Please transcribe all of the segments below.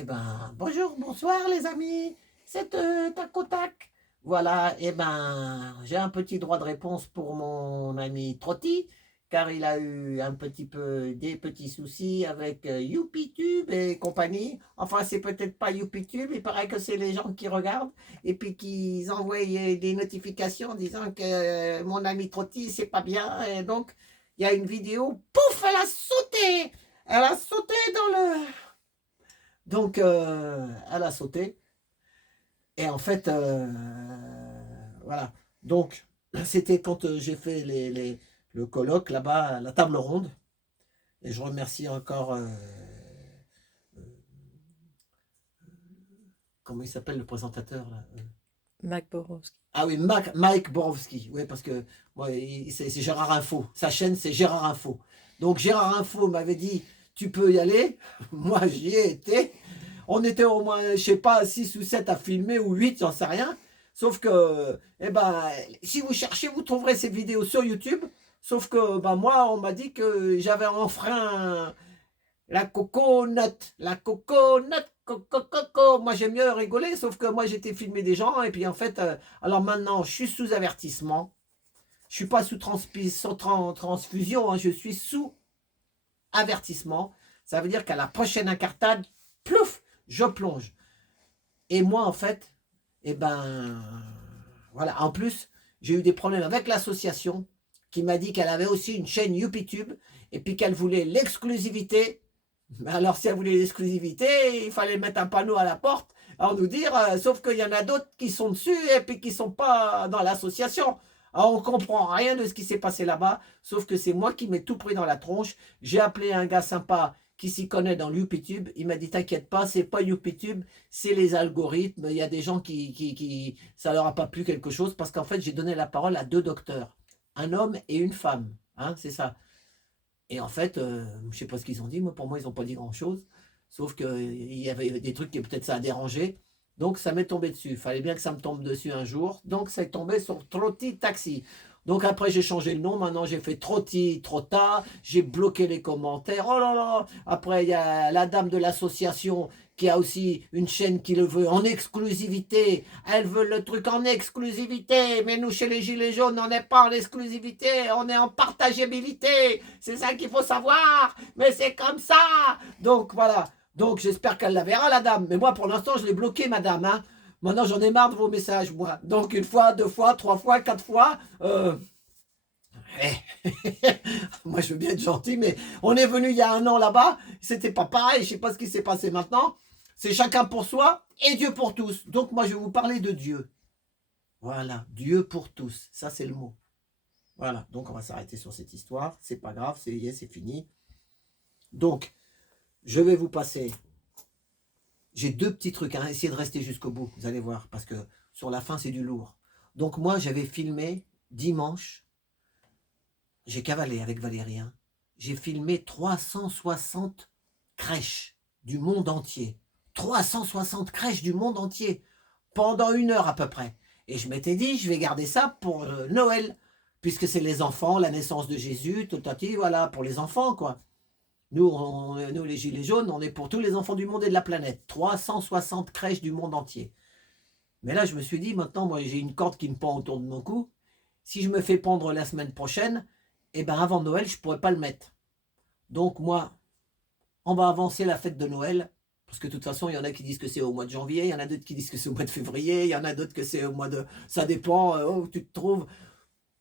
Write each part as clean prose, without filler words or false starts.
Eh ben, bonjour, bonsoir les amis, c'est Tac au Tac. Voilà, eh ben, j'ai un petit droit de réponse pour mon ami Trotti, car il a eu un petit peu des petits soucis avec YoupiTube et compagnie. Enfin, c'est peut-être pas YoupiTube, il paraît que c'est les gens qui regardent et puis qui envoient des notifications disant que mon ami Trotti, c'est pas bien. Et donc, il y a une vidéo, pouf, elle a sauté! Elle a sauté dans le... Donc, elle a sauté. Et en fait, voilà. Donc, c'était quand j'ai fait le colloque là-bas, la table ronde. Et je remercie encore, comment il s'appelle le présentateur là Mac Borowski. Ah oui, Mike Borowski. Oui, parce que moi, c'est Gérard Info. Sa chaîne, c'est Gérard Info. Donc, Gérard Info m'avait dit, tu peux y aller. Moi, j'y ai été. On était au moins, je sais pas, 6 ou 7 à filmer, ou 8, j'en sais rien. Sauf que, eh ben, si vous cherchez, vous trouverez ces vidéos sur YouTube. Sauf que, ben, moi, on m'a dit que j'avais enfreint la coconut. La coconut, coco. Moi, j'aime mieux rigoler, sauf que moi, j'étais filmé des gens. Et puis, en fait, alors maintenant, je suis sous avertissement. Je suis pas sous transfusion, hein, je suis sous avertissement. Ça veut dire qu'à la prochaine incartade, plouf, je plonge. Et moi, en fait, eh ben, voilà. En plus, j'ai eu des problèmes avec l'association qui m'a dit qu'elle avait aussi une chaîne YoupiTube et puis qu'elle voulait l'exclusivité. Alors, si elle voulait l'exclusivité, il fallait mettre un panneau à la porte en nous dire, sauf qu'il y en a d'autres qui sont dessus et puis qui ne sont pas dans l'association. Alors, on ne comprend rien de ce qui s'est passé là-bas, sauf que c'est moi qui m'ai tout pris dans la tronche. J'ai appelé un gars sympa qui s'y connaît dans YoupiTube. Il m'a dit, t'inquiète pas, c'est pas YoupiTube, c'est les algorithmes. Il y a des gens ça leur a pas plu quelque chose parce qu'en fait, j'ai donné la parole à 2 docteurs, un homme et une femme. Hein, c'est ça. Et en fait, je ne sais pas ce qu'ils ont dit. Moi, pour moi, ils n'ont pas dit grand-chose. Sauf qu'il y avait des trucs qui peut-être ça a dérangé. Donc, ça m'est tombé dessus. Il fallait bien que ça me tombe dessus un jour. Donc, ça est tombé sur Trotti Taxi. Donc, après, j'ai changé le nom. Maintenant, j'ai fait Trotti Trotta. J'ai bloqué les commentaires. Oh là là. Après, il y a la dame de l'association qui a aussi une chaîne qui le veut en exclusivité. Elle veut le truc en exclusivité. Mais nous, chez les Gilets jaunes, on n'est pas en exclusivité. On est en partageabilité. C'est ça qu'il faut savoir. Mais c'est comme ça. Donc, voilà. Donc, j'espère qu'elle la verra, la dame. Mais moi, pour l'instant, je l'ai bloqué, madame. Hein. Maintenant, j'en ai marre de vos messages, moi. Donc, 1 fois, 2 fois, 3 fois, 4 fois. Moi, je veux bien être gentil, mais on est venu il y a 1 an là-bas. C'était pas pareil. Je sais pas ce qui s'est passé maintenant. C'est chacun pour soi et Dieu pour tous. Donc, moi, je vais vous parler de Dieu. Voilà, Dieu pour tous. Ça, c'est le mot. Voilà, donc on va s'arrêter sur cette histoire. C'est pas grave, c'est fini. Donc, je vais vous passer. J'ai 2 petits trucs. Hein. Essayez de rester jusqu'au bout, vous allez voir, parce que sur la fin, c'est du lourd. Donc, moi, j'avais filmé dimanche. J'ai cavalé avec Valérien. J'ai filmé 360 crèches du monde entier. 360 crèches du monde entier. Pendant 1 heure à peu près. Et je m'étais dit, je vais garder ça pour Noël. Puisque c'est les enfants, la naissance de Jésus, tout à fait, voilà, pour les enfants, quoi. Nous, les Gilets jaunes, on est pour tous les enfants du monde et de la planète. 360 crèches du monde entier. Mais là, je me suis dit, maintenant, moi, j'ai une corde qui me pend autour de mon cou. Si je me fais pendre la semaine prochaine, eh ben avant Noël, je ne pourrais pas le mettre. Donc, moi, on va avancer la fête de Noël. Parce que de toute façon, il y en a qui disent que c'est au mois de janvier, il y en a d'autres qui disent que c'est au mois de février, il y en a d'autres que c'est au mois de... Ça dépend où tu te trouves.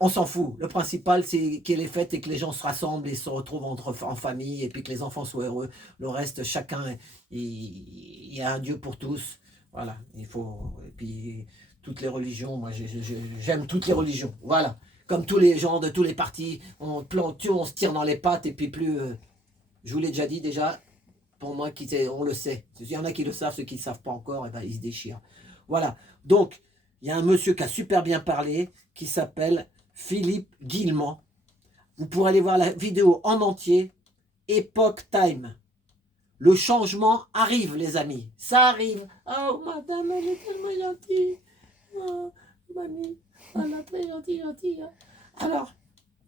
On s'en fout. Le principal, c'est qu'il y ait les fêtes et que les gens se rassemblent et se retrouvent en famille et puis que les enfants soient heureux. Le reste, chacun, il y a un Dieu pour tous. Voilà. Il faut. Et puis, toutes les religions, moi, j'aime toutes les religions. Voilà. Comme tous les gens de tous les partis, on se tire dans les pattes et puis plus. Je vous l'ai déjà dit déjà. Pour moi, on le sait. Il y en a qui le savent, ceux qui ne le savent pas encore, et ben, ils se déchirent. Voilà. Donc, il y a un monsieur qui a super bien parlé, qui s'appelle Philippe Guillemont. Vous pourrez aller voir la vidéo en entier. Epoch Time. Le changement arrive, les amis. Ça arrive. Oh, madame, elle est tellement gentille. Oh, mamie, elle est très gentille. Alors,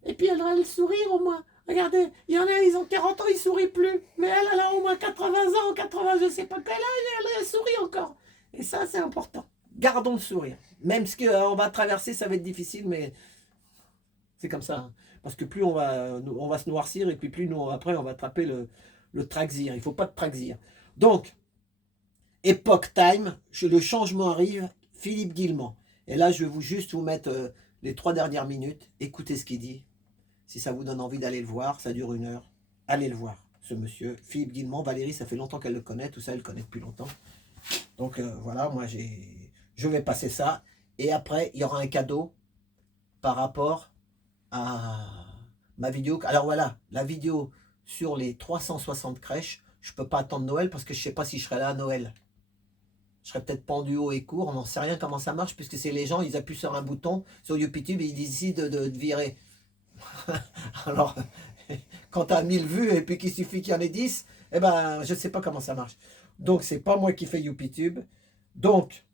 et puis elle a le sourire au moins. Regardez, il y en a, ils ont 40 ans, ils sourient plus. Mais elle a au moins 80 ans, 80, je sais pas quel âge, elle sourit encore. Et ça, c'est important. Gardons le sourire. Même ce qu'on va traverser, ça va être difficile, mais c'est comme ça. Hein. Parce que plus on va se noircir, et puis plus nous, après, on va attraper le traxir. Il ne faut pas de traxir. Donc, Epoch Time, le changement arrive, Philippe Guillemont. Et là, je vais juste vous mettre les 3 dernières minutes. Écoutez ce qu'il dit. Si ça vous donne envie d'aller le voir, ça dure 1 heure. Allez le voir, ce monsieur. Philippe Guillemont, Valérie, ça fait longtemps qu'elle le connaît. Tout ça, elle le connaît depuis longtemps. Donc voilà, moi, je vais passer ça. Et après, il y aura un cadeau par rapport à ma vidéo. Alors voilà, la vidéo sur les 360 crèches. Je ne peux pas attendre Noël parce que je ne sais pas si je serai là à Noël. Je serais peut-être pendu haut et court, on n'en sait rien comment ça marche, puisque c'est les gens, ils appuient sur un bouton sur YouTube et ils décident de virer. Alors, quand tu as 1000 vues et puis qu'il suffit qu'il y en ait 10, eh ben, je ne sais pas comment ça marche. Donc, c'est pas moi qui fais YouTube. Donc,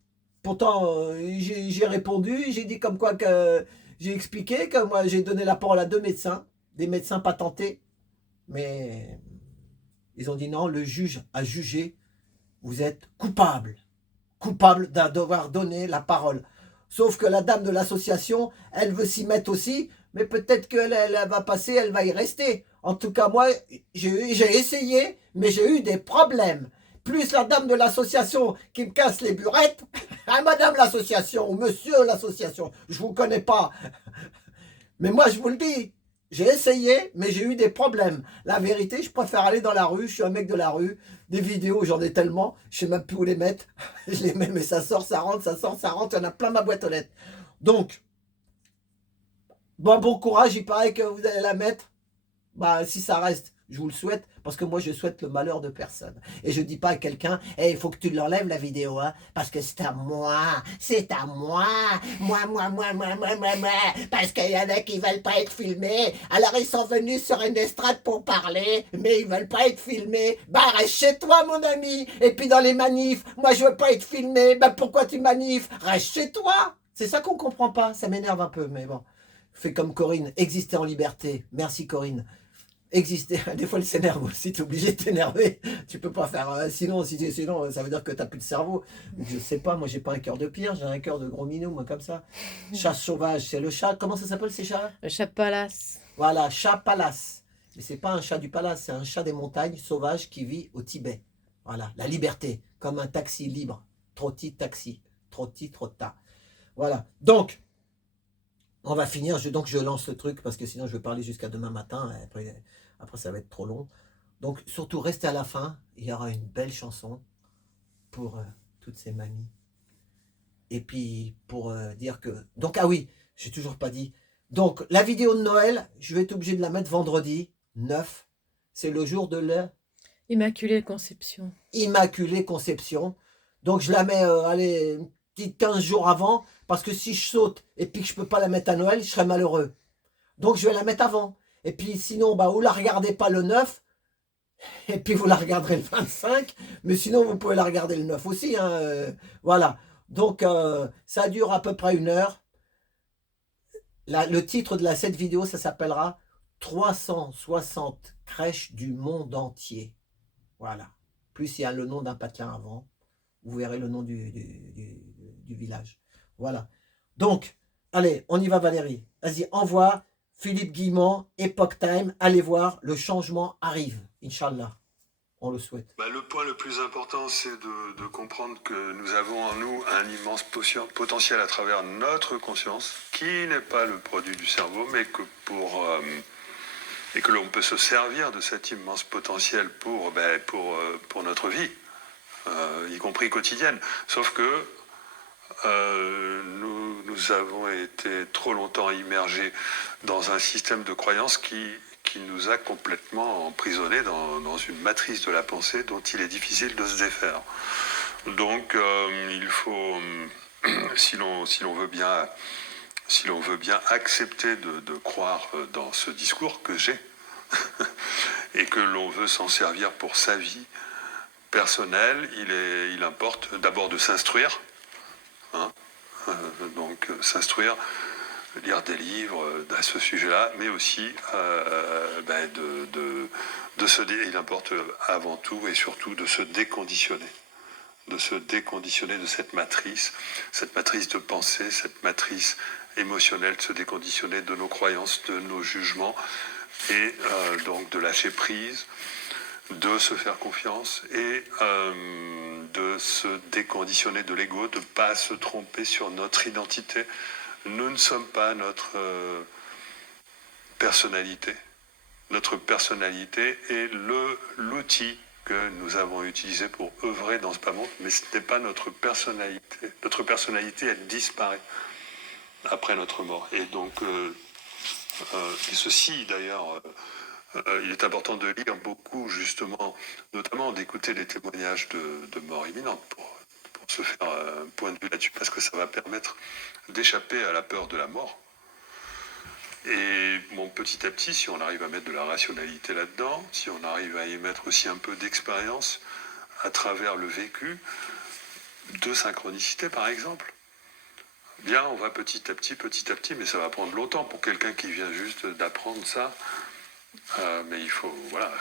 pourtant, j'ai répondu, j'ai dit comme quoi que j'ai expliqué que moi, j'ai donné la parole à 2 médecins, des médecins patentés, mais ils ont dit non, le juge a jugé, vous êtes coupable. Coupable d'avoir donné la parole. Sauf que la dame de l'association, elle veut s'y mettre aussi, mais peut-être qu'elle elle va passer, elle va y rester. En tout cas, moi, j'ai essayé, mais j'ai eu des problèmes. Plus la dame de l'association qui me casse les burettes, ah, madame l'association, ou monsieur l'association, je vous connais pas. Mais moi, je vous le dis, j'ai essayé, mais j'ai eu des problèmes. La vérité, je préfère aller dans la rue, je suis un mec de la rue. Des vidéos, j'en ai tellement, je sais même plus où les mettre. Je les mets, mais ça sort, ça rentre, ça sort, ça rentre, il y en a plein ma boîte aux lettres. Donc, bon courage, il paraît que vous allez la mettre. Bah, si ça reste, je vous le souhaite, parce que moi, je souhaite le malheur de personne. Et je dis pas à quelqu'un, hey, il faut que tu l'enlèves la vidéo, hein, parce que c'est à moi, moi, parce qu'il y en a qui veulent pas être filmés. Alors, ils sont venus sur une estrade pour parler, mais ils veulent pas être filmés. Bah, reste chez toi, mon ami. Et puis, dans les manifs, moi, je veux pas être filmé. Bah, pourquoi tu manifes? Reste chez toi. C'est ça qu'on comprend pas. Ça m'énerve un peu, mais bon. Fais comme Corinne, exister en liberté. Merci, Corinne. Exister. Des fois, elle s'énerve aussi, tu es obligé de t'énerver. Tu peux pas faire. Sinon, ça veut dire que tu n'as plus de cerveau. Je sais pas, moi, j'ai pas un cœur de pierre, j'ai un cœur de gros minou, moi, comme ça. Chat sauvage, c'est le chat. Comment ça s'appelle ces chats? Le chat palace. Voilà, chat palace. Mais c'est pas un chat du palace, c'est un chat des montagnes sauvage qui vit au Tibet. Voilà, la liberté, comme un taxi libre. Trotti taxi. Trotti trotta. Voilà. Donc, on va finir. Donc, je lance le truc parce que sinon, je vais parler jusqu'à demain matin. Après, ça va être trop long. Donc, surtout, restez à la fin. Il y aura une belle chanson pour toutes ces mamies. Et puis, pour dire que... Donc, ah oui, j'ai toujours pas dit. Donc, la vidéo de Noël, je vais être obligé de la mettre vendredi 9. C'est le jour de Immaculée Conception. Immaculée Conception. Donc, je la mets, allez, une petite 15 jours avant. Parce que si je saute et puis que je peux pas la mettre à Noël, je serai malheureux. Donc, je vais la mettre avant. Et puis, sinon, bah, vous la regardez pas le 9. Et puis, vous la regarderez le 25. Mais sinon, vous pouvez la regarder le 9 aussi. Hein, voilà. Donc, ça dure à peu près 1 heure. Le titre de cette vidéo, ça s'appellera 360 crèches du monde entier. Voilà. Plus il y a le nom d'un patelin avant. Vous verrez le nom du village. Voilà. Donc, allez, on y va Valérie. Vas-y, envoie Philippe Guillemont, Epoch Time. Allez voir, le changement arrive. Inch'Allah. On le souhaite. Le point le plus important, c'est de comprendre que nous avons en nous un immense potentiel à travers notre conscience, qui n'est pas le produit du cerveau, mais que et que l'on peut se servir de cet immense potentiel pour notre vie, y compris quotidienne. Sauf que nous avons été trop longtemps immergés dans un système de croyances qui nous a complètement emprisonnés dans une matrice de la pensée dont il est difficile de se défaire. Donc il faut, si l'on veut bien accepter de croire dans ce discours que j'ai, et que l'on veut s'en servir pour sa vie personnelle, il importe d'abord de s'instruire, hein, donc s'instruire lire des livres à ce sujet-là, mais aussi il importe avant tout et surtout de se déconditionner. De se déconditionner de cette matrice de pensée, cette matrice émotionnelle, de se déconditionner de nos croyances, de nos jugements, et donc de lâcher prise, de se faire confiance et de se déconditionner de l'ego, de ne pas se tromper sur notre identité. Nous ne sommes pas notre personnalité. Notre personnalité est l'outil que nous avons utilisé pour œuvrer dans ce bas monde, mais ce n'est pas notre personnalité. Notre personnalité, elle disparaît après notre mort. Et donc, et ceci d'ailleurs, il est important de lire beaucoup, justement, notamment d'écouter les témoignages de mort imminente pour se faire un point de vue là-dessus, parce que ça va permettre d'échapper à la peur de la mort. Et bon, petit à petit, si on arrive à mettre de la rationalité là-dedans, si on arrive à y mettre aussi un peu d'expérience à travers le vécu, de synchronicité par exemple, bien on va petit à petit, mais ça va prendre longtemps pour quelqu'un qui vient juste d'apprendre ça. Mais il faut, voilà.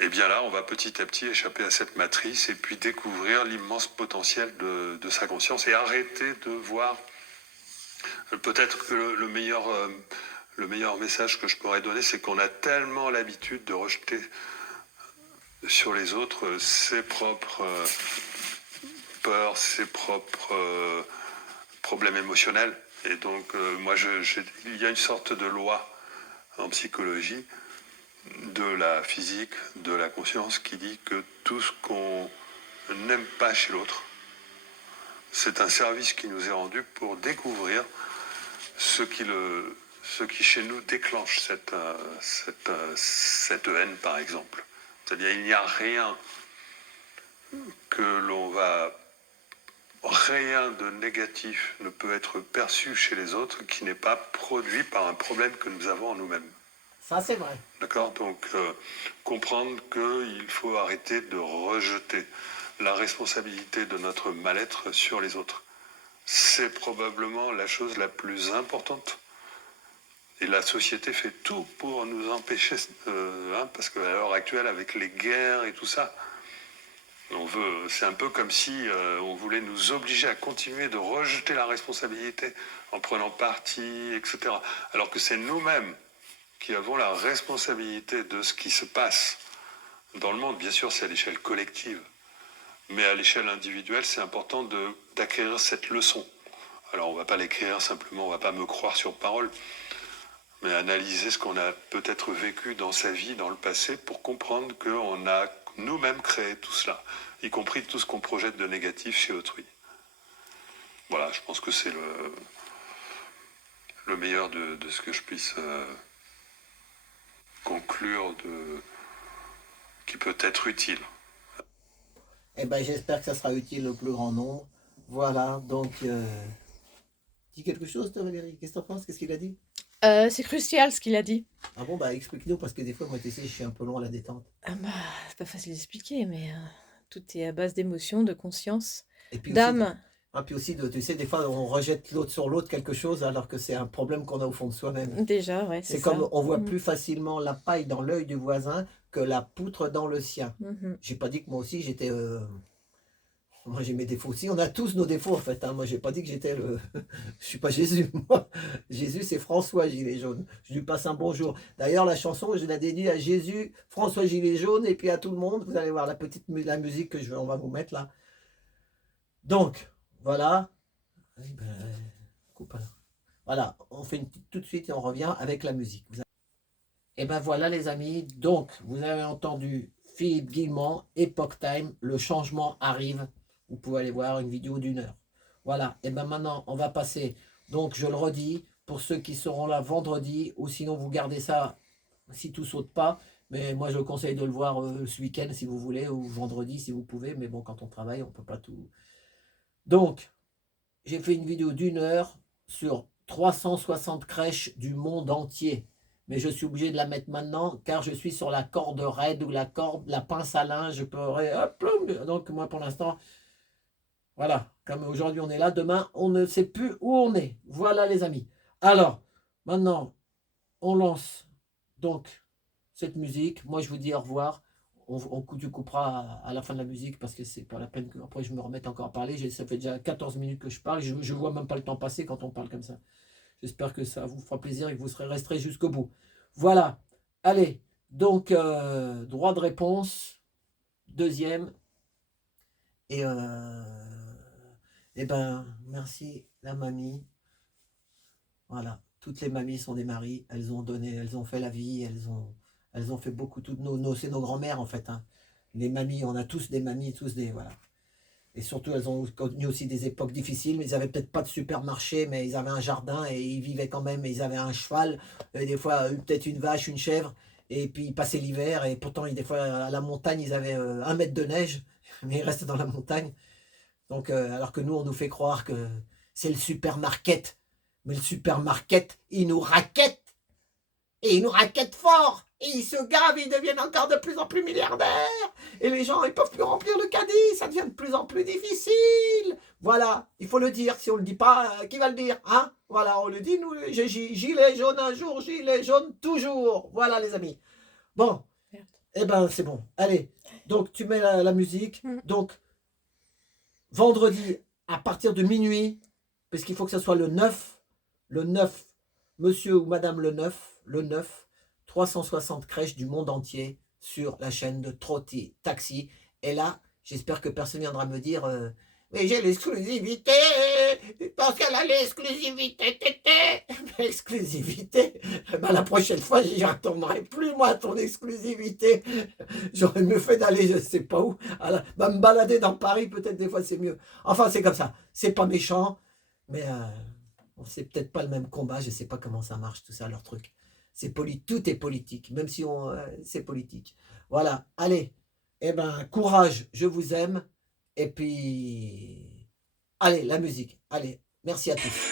Et bien là, on va petit à petit échapper à cette matrice et puis découvrir l'immense potentiel de sa conscience et arrêter de voir. Peut-être que le meilleur message que je pourrais donner, c'est qu'on a tellement l'habitude de rejeter sur les autres ses propres peurs, ses propres problèmes émotionnels. Et donc, il y a une sorte de loi en psychologie, de la physique, de la conscience, qui dit que tout ce qu'on n'aime pas chez l'autre, c'est un service qui nous est rendu pour découvrir ce qui chez nous déclenche cette haine, par exemple. C'est-à-dire, il n'y a rien rien de négatif ne peut être perçu chez les autres qui n'est pas produit par un problème que nous avons en nous-mêmes. Ça, c'est vrai. D'accord ? Donc, comprendre qu'il faut arrêter de rejeter la responsabilité de notre mal-être sur les autres. C'est probablement la chose la plus importante. Et la société fait tout pour nous empêcher, parce qu'à l'heure actuelle, avec les guerres et tout ça, c'est un peu comme si on voulait nous obliger à continuer de rejeter la responsabilité en prenant parti, etc. Alors que c'est nous-mêmes qui avons la responsabilité de ce qui se passe dans le monde. Bien sûr, c'est à l'échelle collective. Mais à l'échelle individuelle, c'est important d'acquérir cette leçon. Alors, on ne va pas l'écrire simplement, on ne va pas me croire sur parole, mais analyser ce qu'on a peut-être vécu dans sa vie, dans le passé, pour comprendre qu'on a nous-mêmes créé tout cela, y compris tout ce qu'on projette de négatif chez autrui. Voilà, je pense que c'est le meilleur de ce que je puisse conclure, qui peut être utile. Eh ben, j'espère que ça sera utile au plus grand nombre. Voilà, donc, dis quelque chose, toi, Valérie? Qu'est-ce que tu en penses? Qu'est-ce qu'il a dit? C'est crucial ce qu'il a dit. Ah bon, bah explique-nous, parce que des fois, moi, tu sais, je suis un peu long à la détente. Ah bah, c'est pas facile d'expliquer, mais tout est à base d'émotions, de conscience, Et puis aussi, d'âme. puis aussi, tu sais, des fois, on rejette l'autre sur l'autre quelque chose, alors que c'est un problème qu'on a au fond de soi-même. Déjà, ouais, C'est c'est comme ça. on voit Mhm. plus facilement la paille dans l'œil du voisin que la poutre dans le sien. Mhm. J'ai pas dit que moi aussi, j'étais... Moi, j'ai mes défauts aussi. On a tous nos défauts, en fait. Hein. Moi, j'ai pas dit que j'étais le... Je suis pas Jésus, moi. Jésus, c'est François Gilet Jaune. Je lui passe un bonjour. D'ailleurs, la chanson, je la dédie à Jésus, François Gilet Jaune, et puis à tout le monde. Vous allez voir la musique que on va vous mettre là. Donc, voilà. Coupe alors. Voilà, on fait tout de suite et on revient avec la musique. Et ben voilà les amis, donc vous avez entendu Philippe Guillemont, Epoch Time, le changement arrive. Vous pouvez aller voir une vidéo d'1 heure. Voilà, et ben maintenant on va passer, donc je le redis, pour ceux qui seront là vendredi, ou sinon vous gardez ça si tout saute pas, mais moi je vous conseille de le voir ce week-end si vous voulez, ou vendredi si vous pouvez, mais bon quand on travaille on peut pas tout. Donc, j'ai fait une vidéo d'1 heure sur 360 crèches du monde entier. Mais je suis obligé de la mettre maintenant car je suis sur la corde raide ou la pince à linge. Je peux, hop, donc moi pour l'instant, voilà. Comme aujourd'hui on est là, demain on ne sait plus où on est. Voilà les amis. Alors, maintenant, on lance donc cette musique. Moi je vous dis au revoir. Tu couperas à la fin de la musique parce que c'est pas la peine que après je me remette encore à parler. Ça fait déjà 14 minutes que je parle. Je ne vois même pas le temps passer quand on parle comme ça. J'espère que ça vous fera plaisir et que vous resterez jusqu'au bout. Voilà. Allez, donc droit de réponse, deuxième. Et ben, merci la mamie. Voilà. Toutes les mamies sont des maris. Elles ont donné, elles ont fait la vie. Elles ont fait beaucoup. C'est nos grands-mères en fait. Hein. Les mamies, on a tous des mamies, tous des voilà. Et surtout, elles ont connu aussi des époques difficiles, mais ils n'avaient peut-être pas de supermarché, mais ils avaient un jardin et ils vivaient quand même. Et ils avaient un cheval, et des fois peut-être une vache, une chèvre, et puis ils passaient l'hiver. Et pourtant, des fois à la montagne, ils avaient 1 mètre de neige, mais ils restaient dans la montagne. Donc, alors que nous, on nous fait croire que c'est le supermarket. Mais le supermarket, il nous raquette. Et ils nous raquettent fort. Et ils se gavent, ils deviennent encore de plus en plus milliardaires. Et les gens, ils ne peuvent plus remplir le caddie. Ça devient de plus en plus difficile. Voilà, il faut le dire. Si on ne le dit pas, qui va le dire hein? Voilà, on le dit, nous, gilet jaune un jour, gilet jaune toujours. Voilà, les amis. Bon, Merde. eh ben, c'est bon. Allez, donc tu mets la musique. Mm. Donc, vendredi, à partir de minuit, parce qu'il faut que ce soit le 9, monsieur ou madame le 9, 360 crèches du monde entier sur la chaîne de Trotti Taxi. Et là, j'espère que personne viendra me dire mais j'ai l'exclusivité, parce qu'elle a l'exclusivité, exclusivité. Ben, la prochaine fois, j'y retournerai plus, moi, ton exclusivité. J'aurais mieux fait d'aller, je ne sais pas où, me balader dans Paris, peut-être des fois c'est mieux. Enfin, c'est comme ça, c'est pas méchant, mais c'est peut-être pas le même combat, je ne sais pas comment ça marche, tout ça, leur truc. Tout est politique, même si c'est politique. Voilà, allez, eh ben, courage, je vous aime, et puis, allez, la musique, allez, merci à tous.